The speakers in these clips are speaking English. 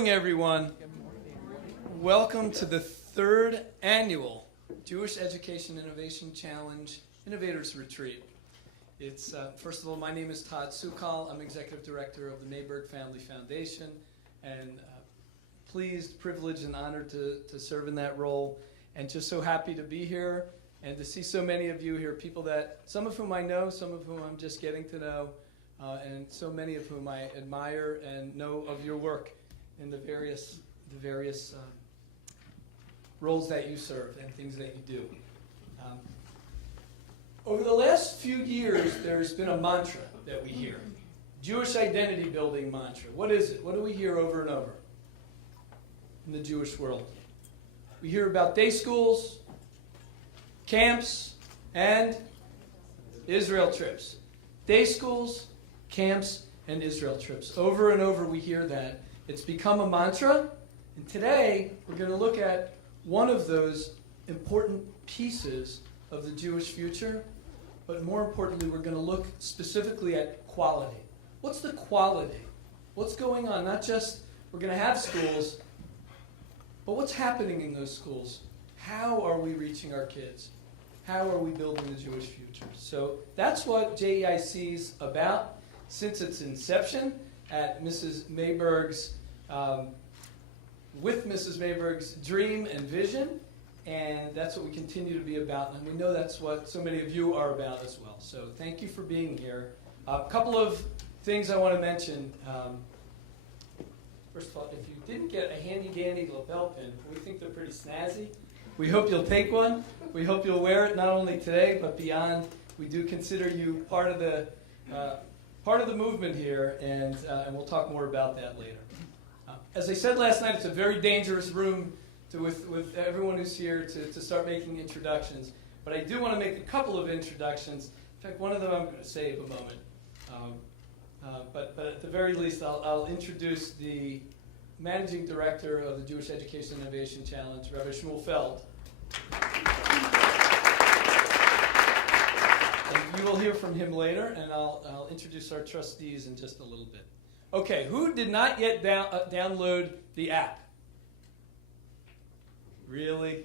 Morning, everyone. Welcome to the third annual Jewish Education Innovation Challenge Innovators Retreat. It's first of all, my name is Todd Sukol. I'm Executive Director of the Mayberg Family Foundation, and pleased, privileged, and honored to serve in that role, and just so happy to be here and to see so many of you here, people that, some of whom I know, some of whom I'm just getting to know, and so many of whom I admire and know of your work in the various roles that you serve and things that you do. Over the last few years, there's been a mantra that we hear. Jewish identity building mantra. What is it? What do we hear over and over in the Jewish world? We hear about day schools, camps, and Israel trips. Day schools, camps, and Israel trips. Over and over we hear that. It's become a mantra, and today we're going to look at one of those important pieces of the Jewish future, but more importantly, we're going to look specifically at quality. What's the quality? What's going on? Not just we're going to have schools, but what's happening in those schools? How are we reaching our kids? How are we building the Jewish future? So that's what JEIC is about since its inception at Mrs. Mayberg's, with Mrs. Mayberg's dream and vision, and that's what we continue to be about, and we know that's what so many of you are about as well. So thank you for being here. A couple of things I want to mention. First of all, if you didn't get a handy-dandy lapel pin, we think they're pretty snazzy. We hope you'll take one. We hope you'll wear it not only today but beyond. We do consider you part of the movement here, and we'll talk more about that later. As I said last night, it's a very dangerous room with everyone who's here to start making introductions. But I do want to make a couple of introductions. In fact, one of them I'm going to save a moment. But at the very least, I'll introduce the Managing Director of the Jewish Education Innovation Challenge, Rabbi Shmuel Feld. And you will hear from him later, and I'll introduce our trustees in just a little bit. Okay, who did not yet download the app? Really?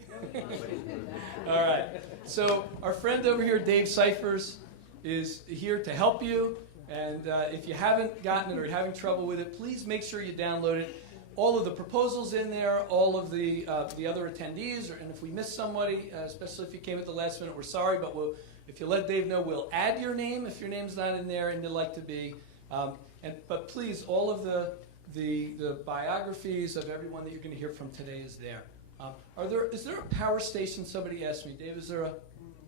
All right. So our friend over here, Dave Cyphers, is here to help you. And if you haven't gotten it or you're having trouble with it, please make sure you download it. All of the proposals in there, all of the other attendees, and if we missed somebody, especially if you came at the last minute, we're sorry, but if you let Dave know, we'll add your name if your name's not in there and you'd like to be. But please, all of the biographies of everyone that you're going to hear from today is there. Is there a power station? Somebody asked me, Dave. Is there a?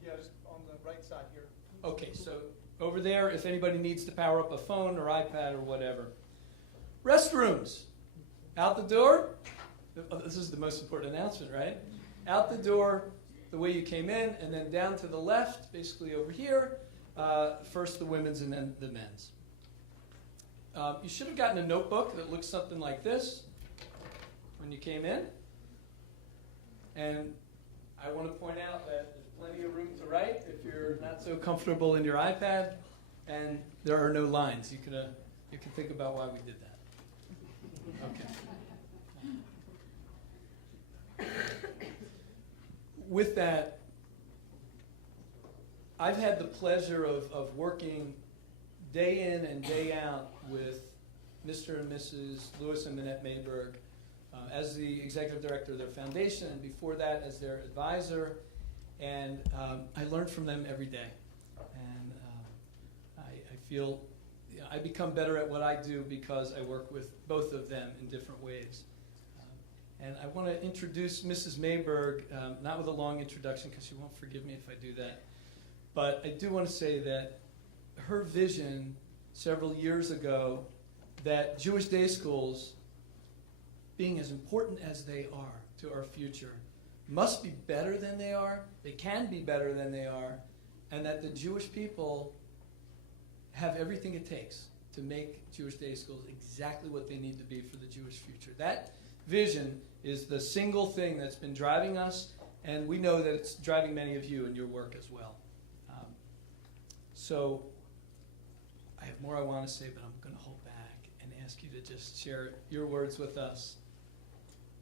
Yeah, just on the right side here. Okay, so over there, if anybody needs to power up a phone or iPad or whatever. Restrooms. Out the door, this is the most important announcement, right? Out the door, the way you came in, and then down to the left, basically over here, first the women's and then the men's. You should have gotten a notebook that looks something like this when you came in. And I want to point out that there's plenty of room to write if you're not so comfortable in your iPad, and there are no lines. You can think about why we did that. Okay. With that, I've had the pleasure of working day in and day out with Mr. and Mrs. Lewis and Manette Mayberg as the executive director of their foundation, and before that as their advisor, and I learn from them every day. And I feel I become better at what I do because I work with both of them in different ways. And I want to introduce Mrs. Mayberg, not with a long introduction because she won't forgive me if I do that, but I do want to say that her vision several years ago that Jewish day schools, being as important as they are to our future, must be better than they are, they can be better than they are, and that the Jewish people have everything it takes to make Jewish day schools exactly what they need to be for the Jewish future. That vision is the single thing that's been driving us, and we know that it's driving many of you in your work as well. So I have more I want to say, but I'm going to hold back and ask you to just share your words with us.